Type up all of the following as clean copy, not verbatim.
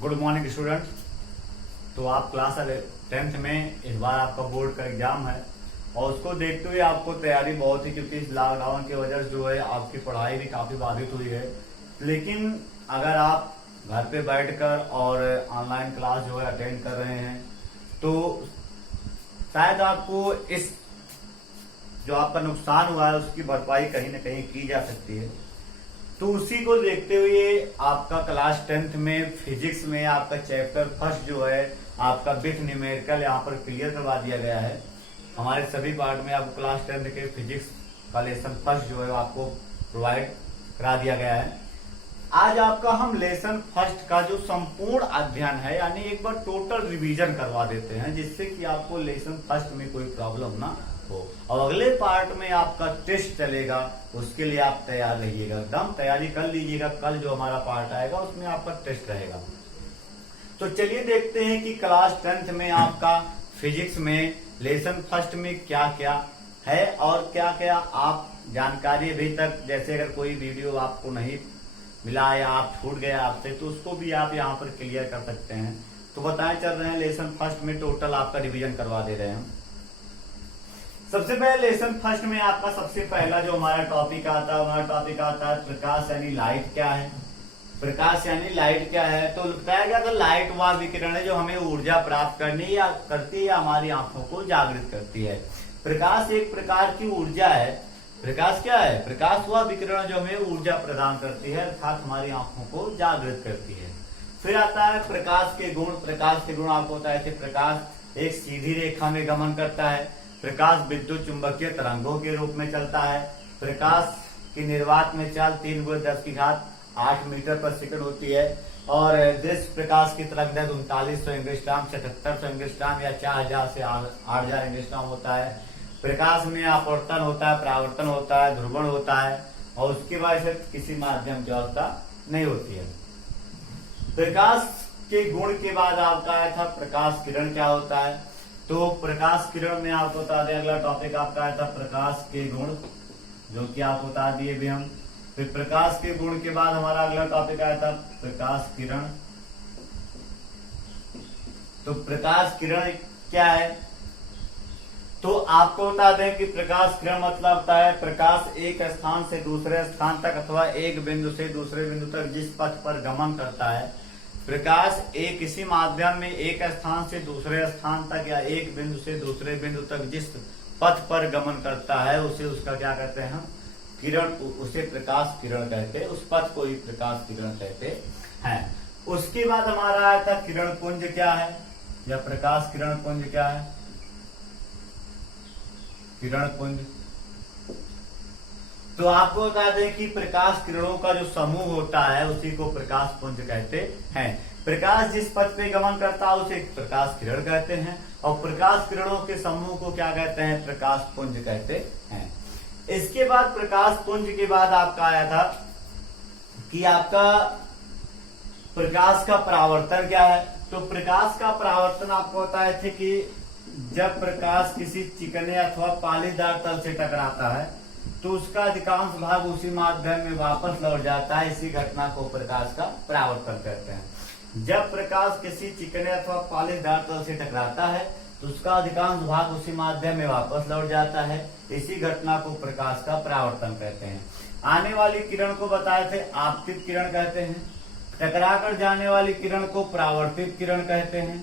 Good morning student. तो आप class 10th में इस बार आपका बोर्ड का एग्जाम है और उसको देखते हुए आपको तैयारी बहुत ही, क्योंकि इस लॉकडाउन की वजह से जो है आपकी पढ़ाई भी काफी बाधित हुई है। लेकिन अगर आप घर पे बैठकर और ऑनलाइन क्लास जो है अटेंड कर रहे हैं तो शायद आपको इस जो आपका नुकसान हुआ है उसकी भरपाई कहीं ना कहीं की जा सकती है। तो उसी को देखते हुए आपका क्लास 10th में फिजिक्स में आपका चैप्टर फर्स्ट जो है आपका विथ न्यूमेरिकल यहाँ पर क्लियर करवा दिया गया है। हमारे सभी पार्ट में आपको क्लास 10th के फिजिक्स का लेसन फर्स्ट जो है आपको प्रोवाइड करा दिया गया है। आज आपका हम लेसन फर्स्ट का जो संपूर्ण अध्ययन है यानी एक बार टोटल रिवीजन करवा देते हैं, जिससे कि आपको लेसन फर्स्ट में कोई प्रॉब्लम ना हो। और अगले पार्ट में आपका टेस्ट चलेगा, उसके लिए आप तैयार रहिएगा, एकदम तैयारी कर लीजिएगा। कल जो हमारा पार्ट आएगा उसमें आपका टेस्ट रहेगा। तो चलिए देखते हैं कि क्लास 10th में आपका फिजिक्स में लेसन फर्स्ट में क्या क्या है और क्या क्या आप जानकारी अभी तक, जैसे अगर कोई वीडियो आपको नहीं मिला या आप छूट गया आपसे तो उसको भी आप यहाँ पर क्लियर कर सकते हैं। तो बताएं चल रहे हैं लेसन फर्स्ट में टोटल आपका रिवीजन करवा दे रहे हैं। सबसे पहले लेसन फर्स्ट में आपका सबसे पहला जो हमारा टॉपिक आता है प्रकाश यानी लाइट क्या है। प्रकाश यानी लाइट क्या है तो बताया गया था लाइट वह विकिरण है जो हमें ऊर्जा प्राप्त करनी या करती है या हमारी आंखों को जागृत करती है। प्रकाश एक प्रकार की ऊर्जा है। प्रकाश क्या है? प्रकाश वह विकिरण जो हमें ऊर्जा प्रदान करती है अर्थात हमारी आंखों को जागृत करती है। फिर आता है प्रकाश के गुण। प्रकाश के गुण आपको होता है कि प्रकाश एक सीधी रेखा में गमन करता है। प्रकाश विद्युत चुंबकीय तरंगों के रूप में चलता है। प्रकाश की निर्वात में चाल 3 × 10⁸ मीटर पर सेकंड होती है और दृश्य प्रकाश की तरंग दैर्घ्य 3900 एंगस्ट्रॉम, 7700 एंगस्ट्रॉम या 4000 से 8000 एंगस्ट्रॉम होता है। प्रकाश में अपवर्तन होता है, परावर्तन होता है, ध्रुवण होता है और उसके बाद से किसी माध्यम की अवस्था नहीं होती है। प्रकाश के गुण के बाद आपका आया था प्रकाश किरण क्या होता है। तो प्रकाश किरण में आपको बता दें, अगला टॉपिक आपका आया था प्रकाश के गुण, जो कि आपको बता दिए भी हम। फिर प्रकाश के गुण के बाद हमारा अगला टॉपिक आया था प्रकाश किरण। तो प्रकाश किरण क्या है तो आपको बता दें कि प्रकाश किरण मतलब होता है प्रकाश एक स्थान से दूसरे स्थान तक अथवा एक बिंदु से दूसरे बिंदु तक जिस पथ पर गमन करता है। प्रकाश एक किसी माध्यम में एक स्थान से दूसरे स्थान तक या एक बिंदु से दूसरे बिंदु तक जिस पथ पर गमन करता है उसे उसका क्या कहते हैं हम किरण, उसे प्रकाश किरण कहते हैं। उस पथ को ही प्रकाश किरण कहते हैं। उसके बाद हमारा आया था किरण पुंज क्या है या प्रकाश किरण पुंज क्या है। किरण पुंज तो आपको बता दें कि प्रकाश किरणों का जो समूह होता है उसी को प्रकाश पुंज कहते हैं। प्रकाश जिस पथ पे गमन करता है उसे प्रकाश किरण कहते हैं और प्रकाश किरणों के समूह को क्या कहते हैं? प्रकाश पुंज कहते हैं। इसके बाद प्रकाश पुंज के बाद आपका आया था कि आपका प्रकाश का परावर्तन क्या है। तो प्रकाश का परावर्तन आपको बताए थे कि जब प्रकाश किसी चिकने अथवा पालीदार तल से टकराता है तो उसका अधिकांश भाग उसी माध्यम में वापस लौट जाता है। इसी घटना को प्रकाश का परावर्तन कहते हैं। जब प्रकाश किसी चिकने अथवा पालीदार तल से टकराता है तो उसका अधिकांश भाग उसी माध्यम में वापस लौट जाता है। इसी घटना को प्रकाश का परावर्तन कहते हैं। आने वाली किरण को बताए थे आपतित किरण कहते हैं। टकरा कर जाने वाली किरण को परावर्तित किरण कहते हैं।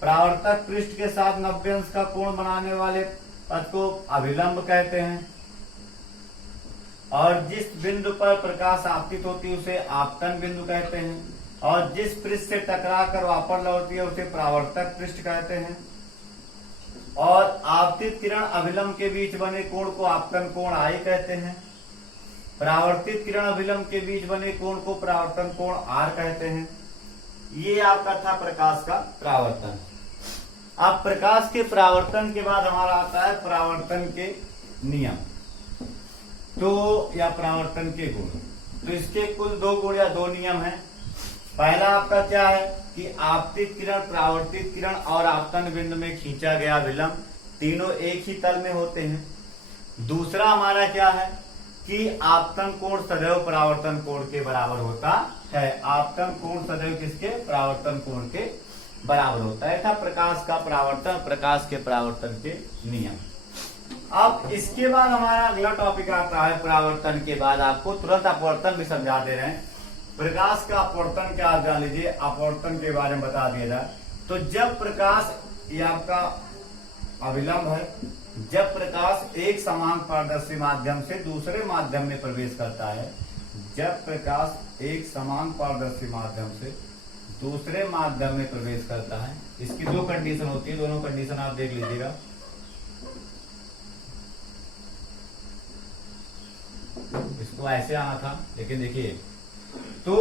परावर्तक पृष्ठ के साथ 90 अंश का कोण बनाने वाले पथ को अभिलंब कहते हैं और जिस बिंदु पर प्रकाश आपतित होती है उसे आपतन बिंदु कहते हैं और जिस पृष्ठ से टकरा कर वापस लौटती है उसे परावर्तक पृष्ठ कहते हैं और आपतित किरण अभिलंब के बीच बने कोण को आपतन कोण आई कहते हैं। परावर्तित किरण अभिलंब के बीच बने कोण को परावर्तन कोण आर कहते हैं। ये आपका था प्रकाश का परावर्तन। अब प्रकाश के परावर्तन के बाद हमारा आता है परावर्तन के नियम तो या परावर्तन के गुण। तो इसके कुल 2 गुण या 2 नियम हैं। पहला आपका क्या है कि आपतित किरण, परावर्तित किरण और आपतन बिंदु में खींचा गया विलंब तीनों एक ही तल में होते हैं। दूसरा हमारा क्या है कि आपतन कोण सदैव परावर्तन कोण के बराबर होता है। आपतन कोण सदैव किसके? परावर्तन कोण के बराबर होता है। था प्रकाश का परावर्तन, प्रकाश के परावर्तन के नियम। अब इसके बाद हमारा अगला टॉपिक आता है, परावर्तन के बाद आपको तुरंत अपवर्तन भी समझा दे रहे हैं। प्रकाश का अपवर्तन क्या जान लीजिए, अपवर्तन के बारे में बता दिया जाए तो जब प्रकाश, ये आपका अभिलंब है, जब प्रकाश एक समान पारदर्शी माध्यम से दूसरे माध्यम में प्रवेश करता है, जब प्रकाश एक समान पारदर्शी माध्यम से दूसरे माध्यम में प्रवेश करता है, इसकी दो कंडीशन होती है, दोनों कंडीशन आप देख लीजिएगा। इसको ऐसे आना था, लेकिन देखिए, तो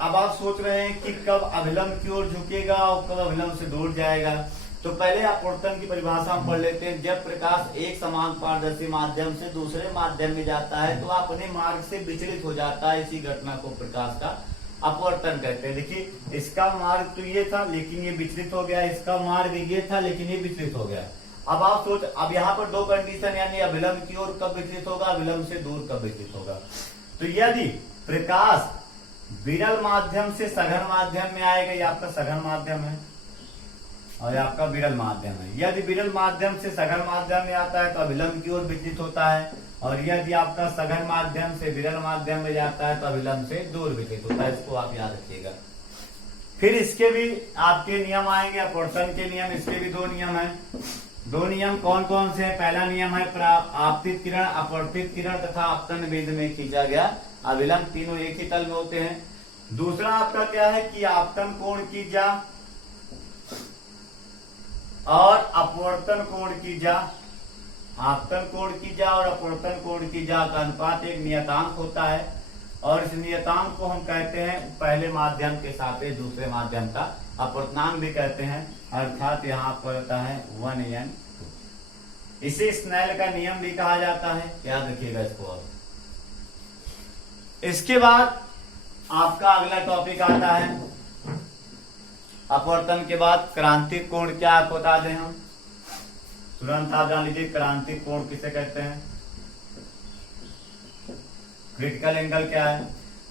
अब आप सोच रहे हैं कि कब अभिलंब की ओर झुकेगा और कब अभिलंब से दूर जाएगा। तो पहले अपवर्तन की परिभाषा हम पढ़ लेते हैं। जब प्रकाश एक समान पारदर्शी माध्यम से दूसरे माध्यम में जाता है तो अपने मार्ग से विचलित हो जाता है, इसी घटना को प्रकाश का अपवर्तन कहते हैं। देखिए, इसका मार्ग तो ये था लेकिन ये विचलित हो गया, इसका मार्ग ये था लेकिन ये विचलित हो गया। अब आप सोच, अब यहाँ पर दो कंडीशन, यानी अभिलंब की ओर कब विचलित होगा, अभिलंब से दूर कब विचलित होगा। तो यदि प्रकाश विरल माध्यम से सघन माध्यम में आएगा, ये आपका सघन माध्यम है और ये आपका विरल माध्यम है। यदि विरल माध्यम से सघन माध्यम में आता है तो अभिलंब की ओर विचलित होता है, और यदि आपका सघन माध्यम से विरल माध्यम में जाता है तो अभिलंब से दूर विचलित होता है। इसको आप याद रखिएगा। फिर इसके भी आपके नियम आएंगे, अपवर्तन के नियम। इसके भी दो नियम है। दो नियम कौन कौन से हैं? पहला नियम है आपतित किरण, अपवर्तित किरण तथा आपतन वेद में खींचा गया अभिलंब, तीनों एक ही तल में होते हैं। दूसरा आपका क्या है कि आपतन कोण की जा और अपवर्तन कोण की जा, आपतन कोण की जा और अपवर्तन कोण की जा का अनुपात एक नियतांक होता है, और इस नियतांक को हम कहते हैं पहले माध्यम के सापेक्ष दूसरे माध्यम का अपवर्तनांक भी कहते हैं, अर्थात यहाँ पर होता है 1n। इसे स्नेल का नियम भी कहा जाता है, याद रखिएगा इसको। अब इसके बाद आपका अगला टॉपिक आता है अपवर्तन के बाद क्रांतिक कोण। क्या आपको बता दें हम, तुरंत आप जान लीजिए क्रांतिक कोण किसे कहते हैं, क्रिटिकल एंगल क्या है।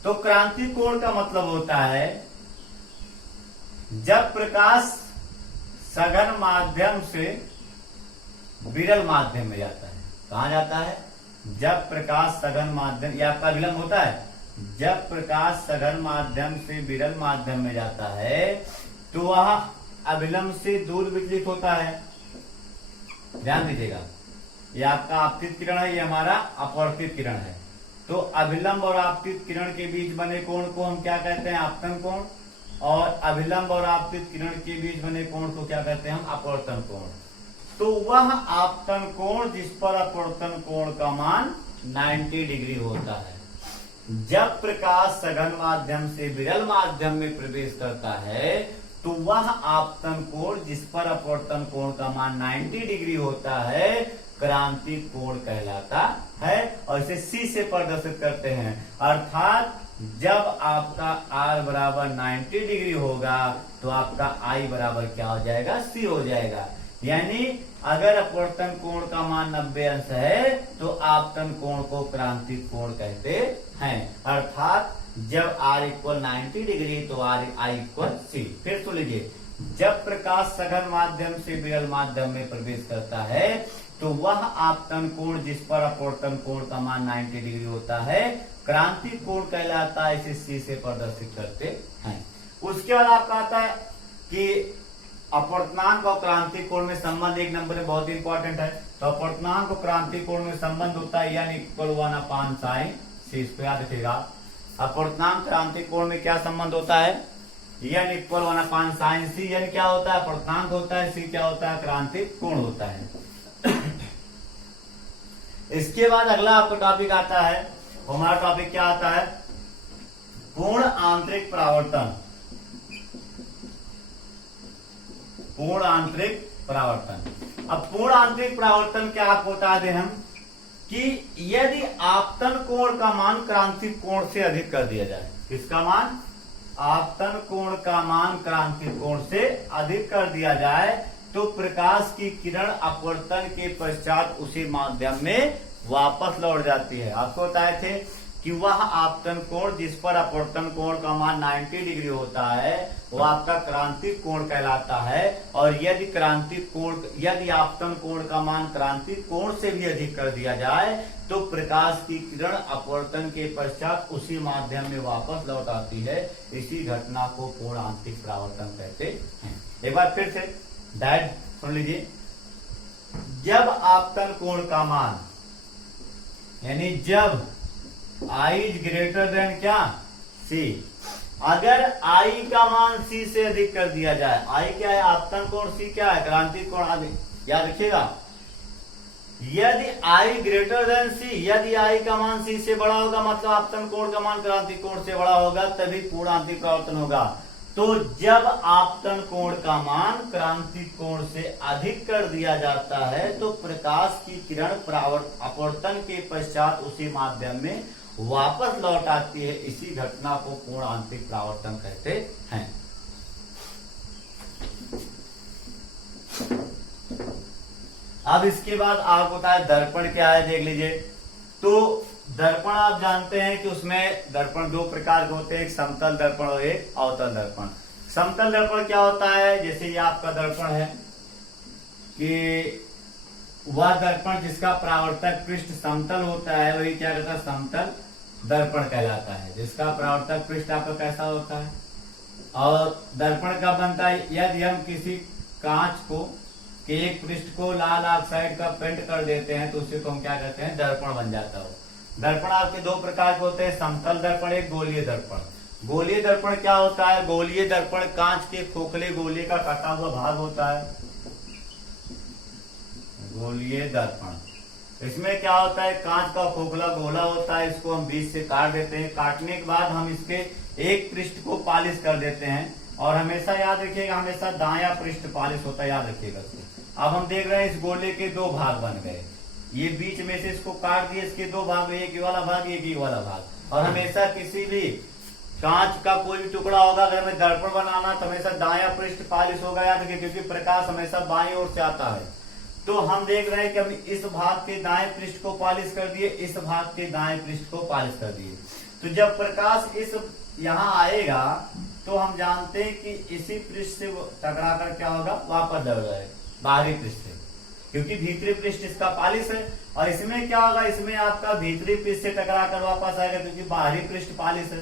तो क्रांतिक कोण का मतलब होता है जब प्रकाश सघन माध्यम से विरल माध्यम में जाता है। कहां जाता है? जब प्रकाश सघन माध्यम, या आपका अभिलंब होता है, जब प्रकाश सघन माध्यम से विरल माध्यम में जाता है तो वह अभिलंब से दूर विचलित होता है। ध्यान दीजिएगा, ये आपका आपतित किरण है, ये हमारा अपवर्तित किरण है। तो अभिलंब और आपतित किरण के बीच बने कोण को हम क्या कहते हैं? आपतन कोण। और अभिलंब और आपतित किरण के बीच बने कोण को क्या कहते हैं हम? अपवर्तन कोण। तो वह आपतन कोण जिस पर अपवर्तन कोण का मान 90 डिग्री होता है। जब प्रकाश सघन माध्यम से विरल माध्यम में प्रवेश करता है तो वह आपतन कोण जिस पर अपवर्तन कोण का मान 90 डिग्री होता है क्रांतिक कोण कहलाता है, और इसे C से प्रदर्शित करते हैं। अर्थात जब आपका R बराबर 90 डिग्री होगा तो आपका I बराबर क्या हो जाएगा? C हो जाएगा। यानी अगर अपवर्तन कोण का मान 90 अंश है तो आपतन कोण को क्रांतिक कोण कहते हैं। अर्थात जब R इक्वल 90 डिग्री तो I इक्वल C। फिर सुन लीजिए, जब प्रकाश सघन माध्यम से विरल माध्यम में प्रवेश करता है तो वह आपतन कोण जिस पर अपवर्तन कोण का मान 90 डिग्री होता है क्रांतिक कोण कहलाता है, इसे C से प्रदर्शित करते हैं। उसके बाद आपका आता है कि अपवर्तनांक और क्रांतिक कोण में संबंध एक नंबर में बहुत इंपॉर्टेंट है। तो अपवर्तनांक और क्रांतिक कोण में संबंध होता है यानी इक्वल 1/sin C। इसको याद रखिएगा, अपवर्तनांक क्रांतिक कोण में क्या संबंध होता है? यानी इक्वल 1/sin C। यानी क्या होता है? अपवर्तनांक होता है, C क्या होता है? क्रांतिक कोण होता है। इसके बाद अगला आपका टॉपिक आता है, हमारा टॉपिक क्या आता है? पूर्ण आंतरिक परावर्तन। पूर्ण आंतरिक परावर्तन। अब पूर्ण आंतरिक परावर्तन क्या आपको बता दें हम कि यदि आपतन कोण का मान क्रांतिक कोण से अधिक कर दिया जाए। किसका मान? आपतन कोण का मान क्रांतिक कोण से अधिक कर दिया जाए तो प्रकाश की किरण अपवर्तन के पश्चात उसी माध्यम में वापस लौट जाती है। आपको बताए थे कि वह आपतन कोण जिस पर अपवर्तन कोण का मान 90 डिग्री होता है वो आपका क्रांतिक कोण कहलाता है। और यदि आपतन कोण का मान क्रांतिक कोण से भी अधिक कर दिया जाए तो प्रकाश की किरण अपवर्तन के पश्चात उसी माध्यम में वापस लौट आती है। इसी घटना को पूर्ण आंतरिक परावर्तन कहते हैं। एक बार फिर से दैट सुन लीजिए, जब आपतन कोण का मान यानी जब I इज ग्रेटर देन क्या C, अगर I का मान C से अधिक कर दिया जाए, I क्या है आपतन कोण, C क्या है क्रांतिक कोण, याद रखिएगा। यदि I ग्रेटर देन C, यदि I का मान C से बड़ा होगा मतलब आपतन कोण का मान क्रांतिक कोण से बड़ा होगा तभी पूर्ण आंतरिक परावर्तन होगा। तो जब आपतन कोण का मान क्रांतिक कोण से अधिक कर दिया जाता है तो प्रकाश की किरण अपवर्तन के पश्चात उसी माध्यम में वापस लौट आती है। इसी घटना को पूर्ण आंतरिक परावर्तन कहते हैं। अब इसके बाद आपको बताया दर्पण क्या है, देख लीजिए। तो दर्पण आप जानते हैं कि उसमें दर्पण दो प्रकार के होते हैं, एक समतल दर्पण और एक अवतल दर्पण। समतल दर्पण क्या होता है, जैसे ये आपका दर्पण है कि वह दर्पण जिसका परावर्तक पृष्ठ समतल होता है वही क्या कहता है, समतल दर्पण कहलाता है। जिसका परावर्तक पृष्ठ आपका कैसा होता है। और दर्पण का बनता है यदि हम किसी कांच को के एक पृष्ठ को लाल ऑक्साइड का पेंट कर देते हैं तो उसे को हम क्या कहते हैं, दर्पण बन जाता है। दर्पण आपके दो प्रकार के होते हैं, समतल दर्पण, एक गोलीय दर्पण। गोलीय दर्पण क्या होता है, गोलीय दर्पण कांच के खोखले गोले का कटा हुआ भाग होता है, गोलीय दर्पण। इसमें क्या होता है, कांच का खोखला गोला होता है, इसको हम बीच से काट देते हैं। काटने के बाद हम इसके एक पृष्ठ को पॉलिश कर देते हैं। और हमेशा याद रखिएगा, हमेशा दायां पृष्ठ पॉलिश होता है, याद रखिएगा। अब हम देख रहे हैं इस गोले के दो भाग बन गए, ये बीच में से इसको काट दिए, इसके दो भाग, एक ये वाला भाग एक ये वाला भाग। और हमेशा किसी भी कांच का कोई भी टुकड़ा होगा अगर हमें दर्पण बनाना तो हमेशा दायां पृष्ठ पॉलिश होगा, याद रखिए, क्योंकि प्रकाश हमेशा बाईं ओर से आता है। तो हम देख रहे हैं कि हम इस भाग के दाएं पृष्ठ को पॉलिश कर दिए, इस भाग के दाएं पृष्ठ को पॉलिश कर दिए। तो जब प्रकाश इस यहाँ आएगा तो हम जानते हैं कि इसी पृष्ठ से टकरा कर क्या होगा, वापस लौट जाएगा बाहरी पृष्ठ से, क्योंकि भीतरी पृष्ठ इसका पॉलिश है। और इसमें क्या होगा, इसमें आपका भीतरी पृष्ठ से टकरा कर वापस आएगा क्योंकि बाहरी पृष्ठ पॉलिश है।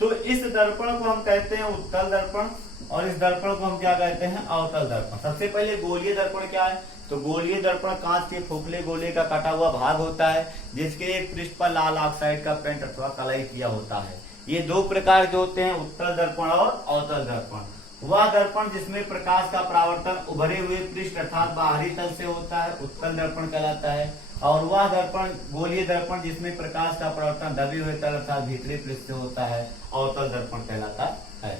तो इस दर्पण को हम कहते हैं उत्तल दर्पण और इस दर्पण को हम क्या कहते हैं, अवतल दर्पण। सबसे पहले गोलीय दर्पण क्या है, तो गोलीय दर्पण कांच के खोखले गोले का कटा हुआ भाग होता है जिसके एक पृष्ठ पर लाल ऑक्साइड का पेंट अथवा कलई किया होता है। ये दो प्रकार के होते हैं, उत्तल दर्पण और अवतल दर्पण। वह दर्पण जिसमें प्रकाश का परावर्तन उभरे हुए पृष्ठ अर्थात बाहरी तल से होता है उत्तल दर्पण कहलाता है। और वह दर्पण गोलीय दर्पण जिसमें प्रकाश का परावर्तन दबे हुए तल अर्थात भीतरी पृष्ठ से होता है, अवतल दर्पण कहलाता है।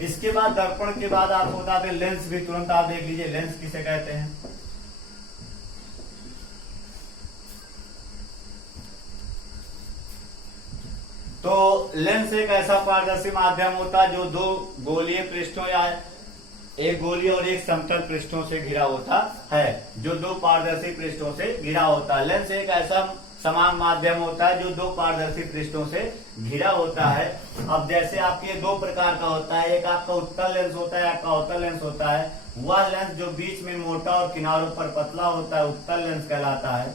इसके बाद दर्पण के बाद आपको बता दें लेंस भी तुरंत आप देख लीजिए, लेंस किसे कहते हैं। तो लेंस एक ऐसा पारदर्शी माध्यम होता है जो दो गोलीय पृष्ठों या एक गोलीय और एक समतल पृष्ठों से घिरा होता है, जो दो पारदर्शी पृष्ठों से घिरा होता है। लेंस एक ऐसा समान माध्यम होता है जो दो पारदर्शी पृष्ठों से घिरा होता है। अब जैसे आपके दो प्रकार का होता है, एक आपका उत्तल लेंस होता है, आपका अवतल लेंस होता है। वह लेंस जो बीच में मोटा और किनारों पर पतला होता है उत्तल लेंस कहलाता है,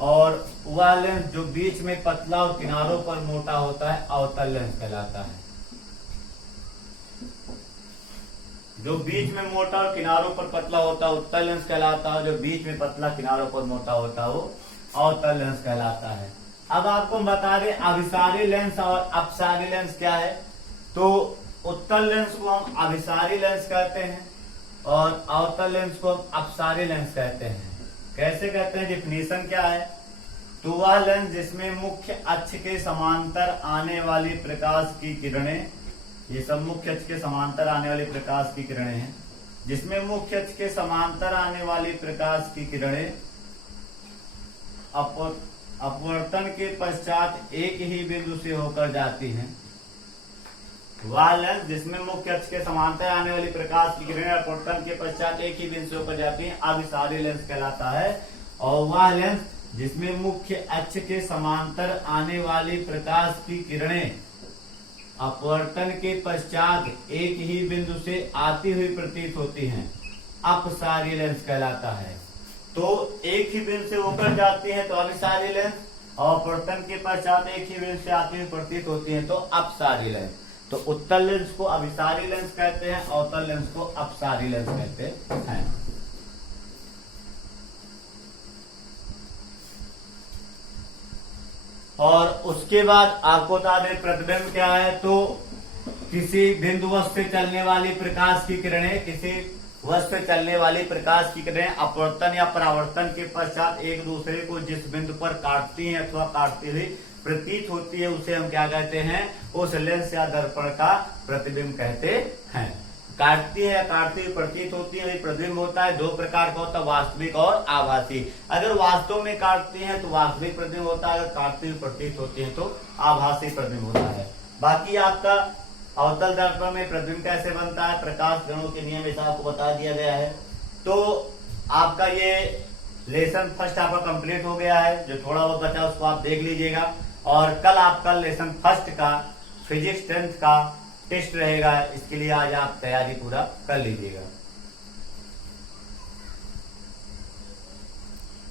और वह लेंस जो बीच में पतला और किनारों पर मोटा होता है अवतल लेंस कहलाता है। जो बीच में मोटा और किनारों पर पतला होता है उत्तल लेंस कहलाता है, जो बीच में पतला किनारों पर मोटा होता है वो अवतल लेंस कहलाता है। अब आपको बता दें अभिसारी लेंस और अपसारी लेंस क्या है। तो उत्तल लेंस को हम अभिसारी लेंस कहते हैं और अवतल लेंस को हम अपसारी लेंस कहते हैं। कैसे कहते हैं, डिफिनीशन क्या है, तो वह लेंस जिसमें मुख्य अक्ष के समांतर आने वाली प्रकाश की किरणें, ये सब मुख्य अक्ष के समांतर आने वाली प्रकाश की किरणें हैं, जिसमें मुख्य अक्ष के समांतर आने वाली प्रकाश की किरणें अपवर्तन के पश्चात एक ही बिंदु से होकर जाती हैं। वह लेंस जिसमें मुख्य अक्ष के समांतर आने वाली प्रकाश की किरणें अपवर्तन के पश्चात एक ही बिंदु से होकर जाती हैं अभिसारी लेंस कहलाता है। और वह लेंस जिसमें मुख्य अक्ष के समांतर आने वाली प्रकाश की किरणें अपवर्तन के पश्चात एक ही बिंदु से आती हुई प्रतीत होती हैं, अपसारी लेंस कहलाता है। तो एक ही बिंदु से होकर जाती है तो अभिसारी लेंस, और अपवर्तन के पश्चात एक ही बिंदु से आती हुई प्रतीत होती है तो अपसारी लेंस। तो उत्तल लेंस को अभिसारी लेंस कहते हैं, अवतल लेंस को अपसारी लेंस कहते हैं। और उसके बाद आपको बता दें प्रतिबिंब क्या है। तो किसी बिंदु वस्तु से चलने वाली प्रकाश की किरणें, किसी वस्तु से चलने वाली प्रकाश की किरणें अपवर्तन या परावर्तन के पश्चात एक दूसरे को जिस बिंदु पर काटती हैं अथवा काटती हुई प्रतीत होती है उसे हम क्या कहते हैं, उस लेंस या दर्पण का प्रतिबिंब कहते हैं। काटती है या काटती हुई प्रतीत होती है, प्रतिबिंब होता है दो प्रकार का होता है, वास्तविक और आभासी। अगर वास्तव में काटती है तो वास्तविक प्रतिबिंब होता है, अगर काटती हुई प्रतीत होती है तो आभासी प्रतिबिंब होता है। बाकी आपका अवतल दर्पण में प्रतिबिंब कैसे बनता है, प्रकाश गणों के नियम ऐसा आपको बता दिया गया है। तो आपका ये लेसन फर्स्ट आपका कंप्लीट हो गया है, जो थोड़ा बहुत बचा उसको आप देख लीजिएगा। और कल आपका लेसन फर्स्ट का फिजिक्स 10th का टेस्ट रहेगा, इसके लिए आज आप तैयारी पूरा कर लीजिएगा।